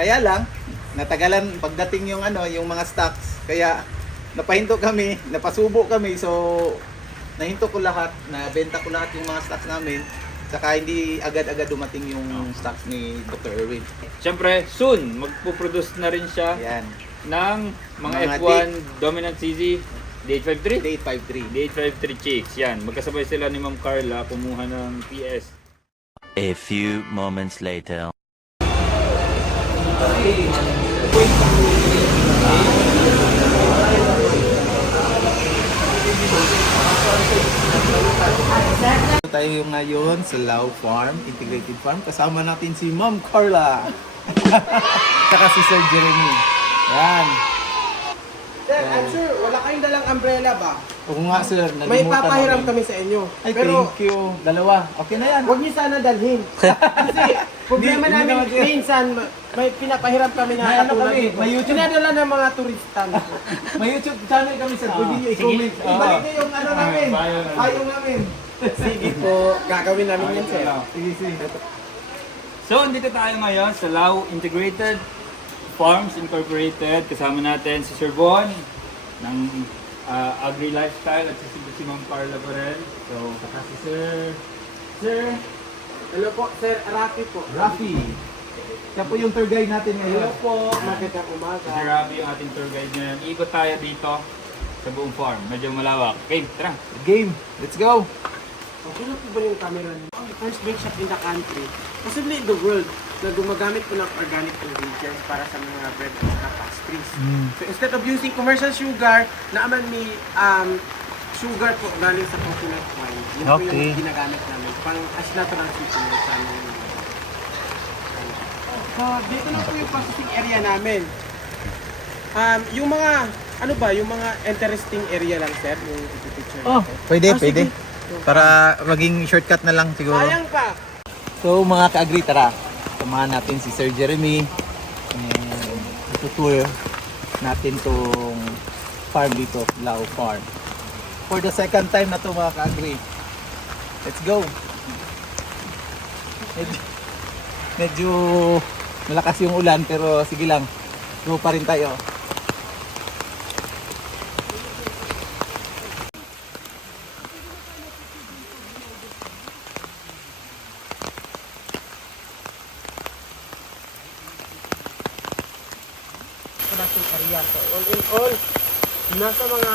Kaya lang, natagalan pagdating yung yung mga stocks. Kaya napahinto kami, napasubo kami. So nahinto ko lahat, nabenta ko lahat yung mga stocks namin. Saka hindi agad-agad dumating yung stocks ni Dr. Erwin. Siyempre, soon, magpuproduce na rin siya Ayan, ng mga Mga F1 Dominant CZ D853. D853. D853 chicks. Yan, magkasabay sila ni Ma'am Carla kumuha ng PS. A few moments later. Tayo ngayon sa Lao Farm, Integrated Farm. Kasama natin si Ma'am Carla. Saka si Sir Jeremy. Yan. Sir, I'm sure wala kayong dalang umbrella ba? Oo nga sir, May nalimutan papahiram namin. kami sa inyo. Ay, Pero thank you. Dalawa. Okay na yan. huwag niyo sana dalhin. Kasi problema Hindi namin naman yun. minsan, may pinapahiram kami na May ano katulad kami, nito. may YouTube. Dinadala ng mga turista. May YouTube channel kami sir. Pwede nyo i-comment. Sige. Ibalik nyo yung namin. Payo namin. Payo namin. Sige po, gagawin namin yan sir. Sige, sige. So, andito tayo ngayon sa Lao Integrated Farms Incorporated. Kasama natin si Sir Von ng Agri Lifestyle at si Ma'am Carla pa rin. So, saka si Sir Hello po, Sir Rafi po. Rafi. Siya po yung tour guide natin ngayon. Hello po, magandang umaga. Si Rafi yung ating tour guide ngayon. Ikot tayo dito sa buong farm. Medyo malawak. Okay, tara. Game. Let's go. Okay na po ba yung camera niyo? First bake shop in the country, possibly in the world, na gumagamit po ng organic ingredients para sa mga bread at mga pastries. So instead of using commercial sugar, naaman may sugar po galing sa coconut wine. Yun po yung ginagamit namin. Pang as natural sweetener sa amin. So dito na po yung processing area namin. Yung mga, ano ba, yung mga interesting area lang sir, yung ipipicture Oh, natin. pwede, Ah, pwede. sige. Para maging shortcut na lang siguro. Sayang pa. So mga ka-agri, tara. Samahan natin si Sir Jeremy. And itutour natin tong farm dito, Lao Farm. For the second time na to mga ka-agri. Let's go. Medyo malakas yung ulan pero sige lang. Go pa rin tayo. Production area. So all in all, nasa mga,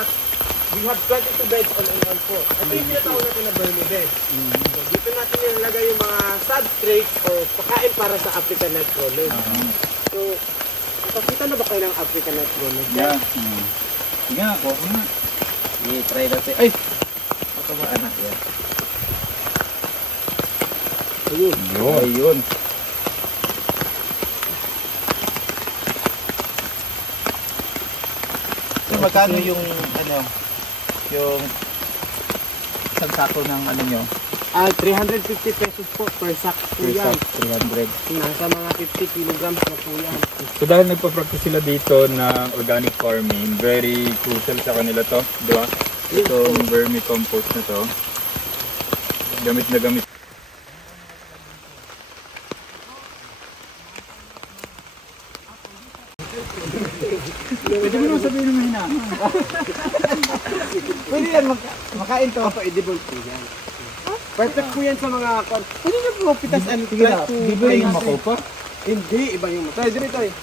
we have 22 beds all in all po. Ito yung tinatawag natin na vermi bed. So dito natin nilalagay yung mga substrates o pakain para sa African night crawler. So, nakakita na ba kayo ng African night crawler? Yeah. Sige nga, kuha ko na. I-try natin. Ay! Ito ba anak yan? Ayun. Ayun. So, magkano yung yung isang sako ng nyo? 350 pesos po per sack po Per yan. sack, 300. Nasa mga 50 kilograms na po yan. So dahil nagpa-practice sila dito na organic farming, very crucial sa kanila to, di ba? Itong vermicompost na to. Gamit na gamit. Pwede mo naman sabihin ng mahina. Pwede yan, makain to. Edible po yan. Perfect po yan sa mga pwede nyo po pitas and Sige na, di ba yung makopa? Hindi, iba yung mata. Dito eh.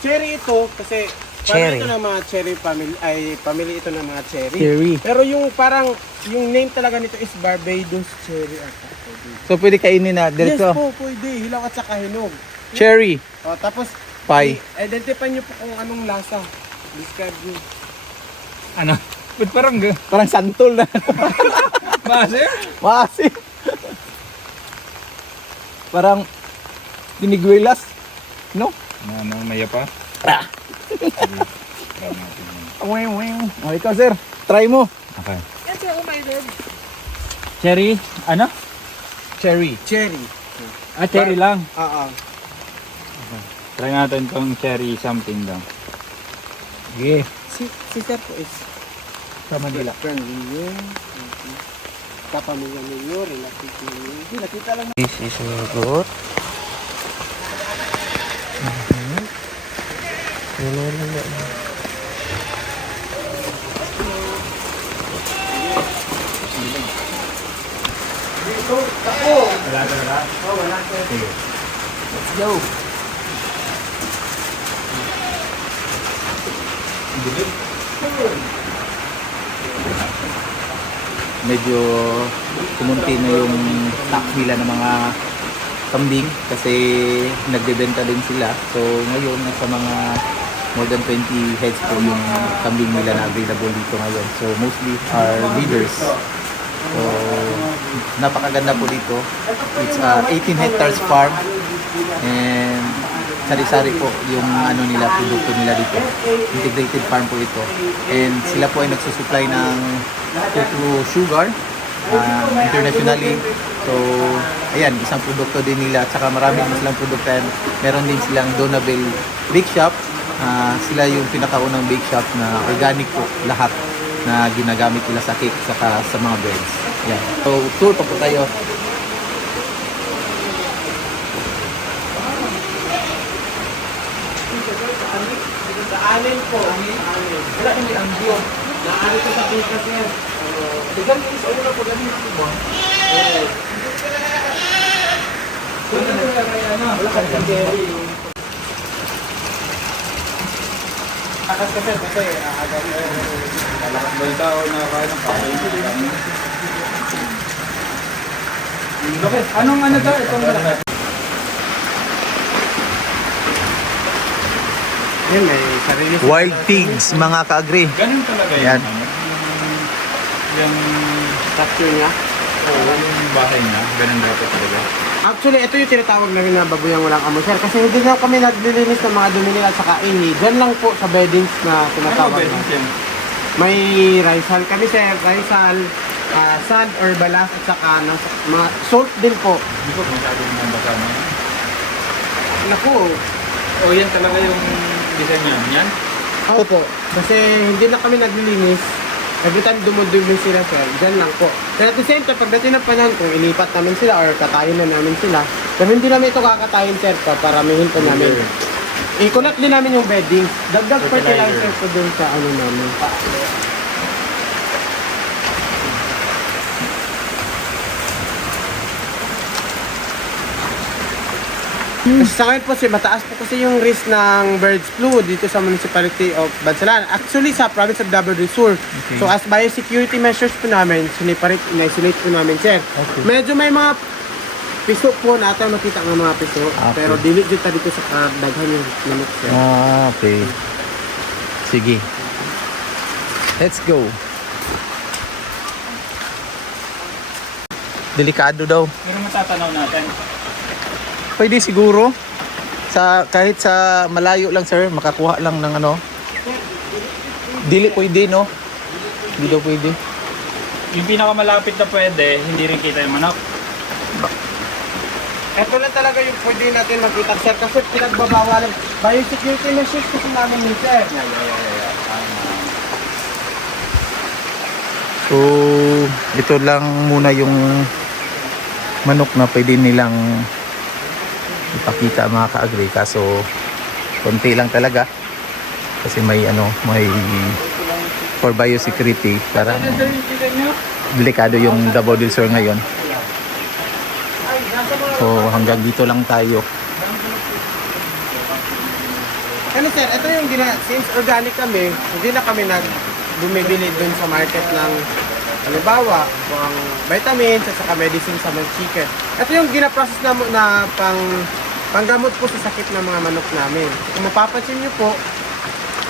Cherry ito kasi Cherry. ito ng mga cherry family ay family ito ng mga cherry. Cherry. Pero yung parang yung name talaga nito is Barbados cherry ata. So, pwede kainin na. Yes Diretso. po, pwede. Hilaw at saka hinog. Cherry. O, tapos Pie. identify nyo po kung anong lasa. Describe nyo. Ano? Ba't parang Parang santol na. Masin? Maasim. Parang tiniguelas. No? Ano, maya pa? Oh, ikaw sir, try mo. Okay. Yes, sir. Oh my God. Cherry? Ano? Cherry. Cherry. Ah, cherry lang. Oo. Try natin tong cherry something daw. Okay. Si sir po is Sa Manila. friend ninyo. Kapamilya ninyo, relative ninyo. Hindi, nakita lang. This is good. Wala talaga? Oh, wala sir. Let's go. Medyo kumunti na yung stock nila ng mga kambing kasi nagbebenta din sila. So ngayon nasa mga more than 20 heads po yung kambing nila na available dito ngayon. So mostly are leaders. So napakaganda po dito. It's 18 hectares farm and sari-sari po yung ano nila, produkto nila dito. Integrated farm po ito. And sila po ay nagsusupply ng cocoa sugar internationally. So, ayan, isang produkto din nila. At saka marami din silang produkto. Meron din silang Donabel Bake Shop. Sila yung pinakaunang bake shop na organic po lahat na ginagamit nila sa cake saka sa mga breads. Yan. So, tour pa po tayo. Alin po. Wala kami ang view. Naalit ko sa pika sir. Tigan ko sa una po ganun po. Wala ka sa dairy. Akas ka sir kasi agad. Malakas ba yung tao na kaya ng kain? Okay, anong ano to? Itong malakas? Yan may sarili. Wild pigs, mga ka-agree. Ganun talaga yun. Yan. Yung Structure niya. yung bahay niya, ganun dapat talaga. Actually, ito yung tinatawag namin na babuyang walang amo sir. Kasi hindi na kami naglilinis ng mga dumi nila at saka ini. Diyan lang po sa beddings na Ano tinatawag ba na. yun? May risal kami sir. Risal, sand or balas at saka mga salt din po. Hindi ko masyadong nabasa mo. Naku, O yan talaga yung design niya. Yan? ako po. Kasi hindi na kami naglilinis. Every time dumudumi sila sir, dyan lang po. Pero at the same time, pagdating ng panahon, kung ilipat namin sila or katayin na namin sila, pero hindi namin ito kakatayin sir, paramihin po namin. Ikunat din namin yung bedding. Dagdag fertilizer po dun sa ano namin. Kasi sa ngayon po mataas po kasi yung risk ng birds flu dito sa Municipality of Bansalan. Actually sa province of Davao del Sur. Okay. So as biosecurity measures po namin, in-isolate po namin sir. Okay. Medyo may mga piso po natin makita ng mga piso. Okay. Pero dili dito dito sa kadaghan yung manok sir. Okay. Sige. Let's go. Delikado daw. Pero matatanaw natin. Pwede siguro. Kahit sa malayo lang sir, makakuha lang ng ano. Dili pwede no? Hindi daw pwede. Yung pinakamalapit na pwede, hindi rin kita yung manok. Ito lang talaga yung pwede natin makita sir kasi pinagbabawalan. Biosecurity measures kasi namin yun sir. So, ito lang muna yung manok na pwede nilang ipakita mga ka-agree. Kaso, konti lang talaga. Kasi may for biosecurity, parang delikado yung Davao del Sur ngayon. So, hanggang dito lang tayo. Ano sir, ito yung since organic kami, hindi na kami bumibili dun sa market ng halimbawa, pang vitamins at saka medicine sa mga chicken. Ito yung gina-process na panggamot po sa sakit ng mga manok namin. Kung mapapansin nyo po,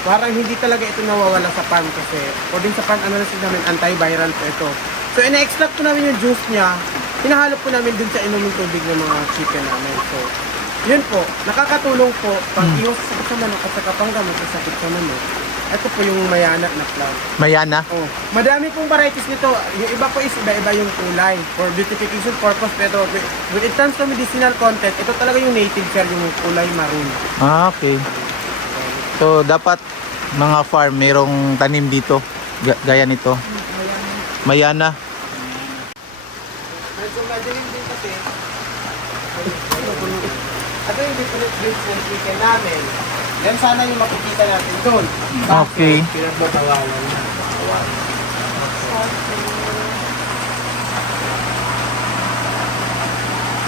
parang hindi talaga ito nawawala sa farm kasi according sa farm analysis namin, antiviral po ito. So, ina-extract po namin yung juice niya, hinahalo po namin dun sa inuming tubig ng mga chicken namin. So, yun po, nakakatulong po pang iwas sa sakit sa manok at saka panggamot sa sakit sa manok. Ito po yung mayana na plant. Mayana? Oh, madami pong varieties nito. Yung iba po is iba-iba yung kulay for beautification purpose. Pero when it comes to medicinal content, ito talaga yung native sir, yung kulay maroon. Ah, okay. So, dapat mga farm, merong tanim dito. Gaya nito. Mayana. So, madilim din kasi. Ito yung different breeds ng chicken namin. Yan sana yung makikita natin doon. Okay. Pinagbabawalan na.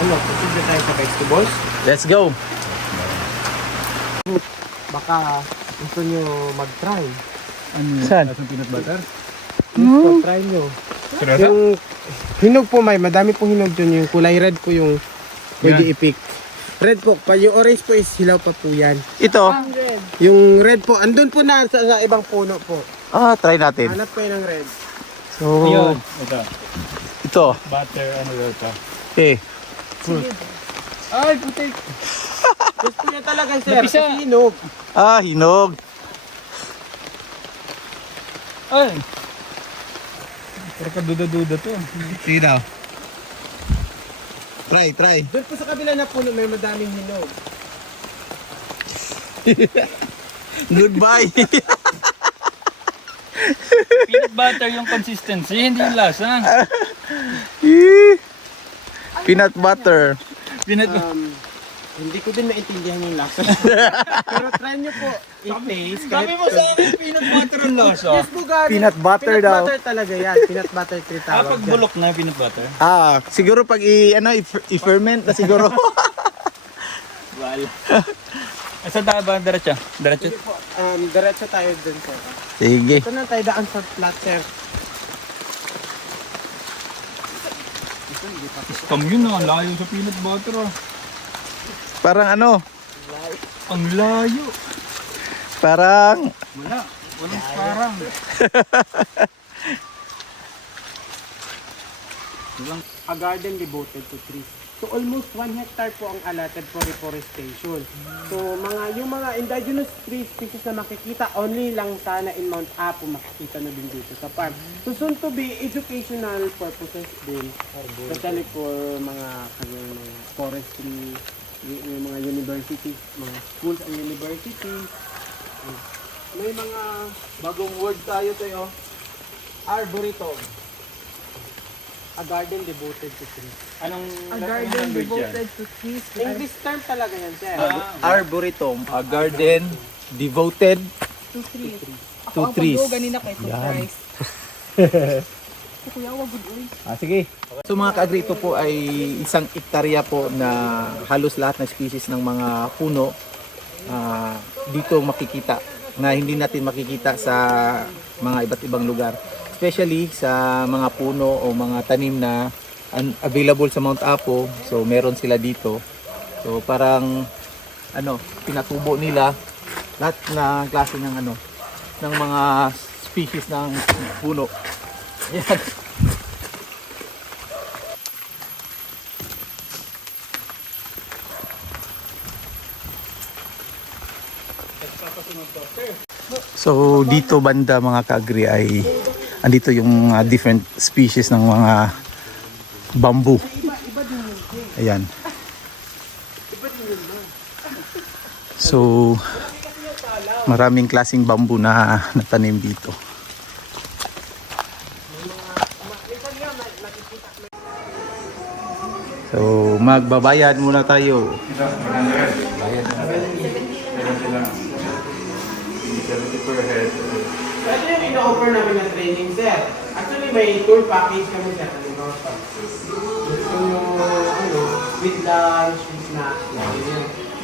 Ano, proceed na tayo sa vegetables? Let's go. Baka gusto nyo mag-try. Saan? peanut butter? Try nyo. Seryoso? Yung hinog po madami pong hinog dun. Yung kulay red po yung pwede i-pick. Red po, yung orange po is hilaw pa po yan. Ito. Yung red po, andun po na sa ibang puno po. Ah, try natin. Hanap po yun ng red. So, Ayun. Ito. ito. Butter, ano daw ito? Okay. Ay, putik! Gusto niya talaga sir, Napisa. kasi hinog. Ah, hinog. Ay! Pero kaduda-duda to. Sige daw. Try. Doon po sa kabila na puno may madaming hinog. Goodbye. Peanut butter yung consistency, hindi yung lasa. Peanut butter. Peanut Hindi ko din maintindihan yung lasa. Pero try nyo po i-taste. Sabi mo sa akin, peanut butter ang lasa. Yes, Bugatti. Peanut butter Peanut daw. butter talaga yan. Peanut butter tree Ah, tawag pag dyan. bulok na peanut butter. Ah, siguro pag i-ferment na siguro. Wala. Saan tayo ba? Diretso? Diretso? Sige po, diretso tayo dun sir. Sige. Ito na tayo daan sa flat sir. Scam yun ah, ang layo sa peanut butter ah. Parang ano? Ang layo. Parang Wala. Walang parang. A garden devoted to trees. So almost 1 hectare po ang allotted for reforestation. So yung mga indigenous tree species na makikita only lang sana in Mount Apo makikita na din dito sa farm. So soon to be educational purposes din. Especially for mga forestry, yung mga universities, mga schools and universities. May mga bagong word tayo tayo. arboretum. A garden devoted to trees. Anong A garden devoted to trees. English term talaga yan, sir. Arboretum, a garden devoted To trees. to Ako ang trees. pagdo, ganina kay to Christ. Kuya, wag good oy. Ah, sige. So mga ka-agri, ito po ay isang ektarya po na halos lahat ng species ng mga puno dito makikita na hindi natin makikita sa mga iba't ibang lugar. Especially sa mga puno o mga tanim na available sa Mount Apo. So meron sila dito. So parang pinatubo nila lahat na klase ng ng mga species ng puno. Yan. So dito banda mga ka-agri ay andito yung different species ng mga bamboo. Ayan. So maraming klaseng bamboo na natanim dito. So magbabayad muna tayo. Bayad na tayo. Ito yung ino-offer namin na training, sir. Actually, may tour package kami, sir. Gusto nyo, with lunch, with snacks, yun.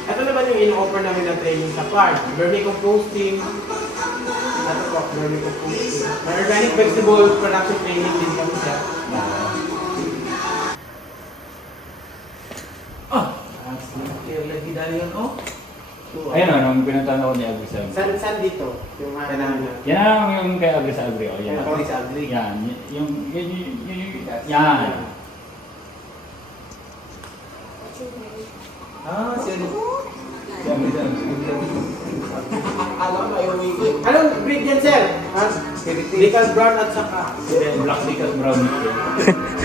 Ito naman yung ino-offer namin na training sa farm. Vermicomposting. Ito po, vermicomposting. May organic vegetable production training din kami, sir. Ayun ang pinuntahan ako ni Agri sa Agri. Saan dito? Yung ano namin na. Yan yung kay Agri sa Agri. Oh, yan. Ako sa agri. Yan. Yan. Ah, siya. Alam mo, anong breed yan, sir? Ha? Decal brown at saka. Black Decal Brown.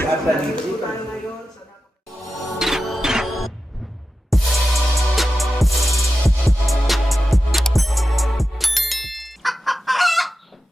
At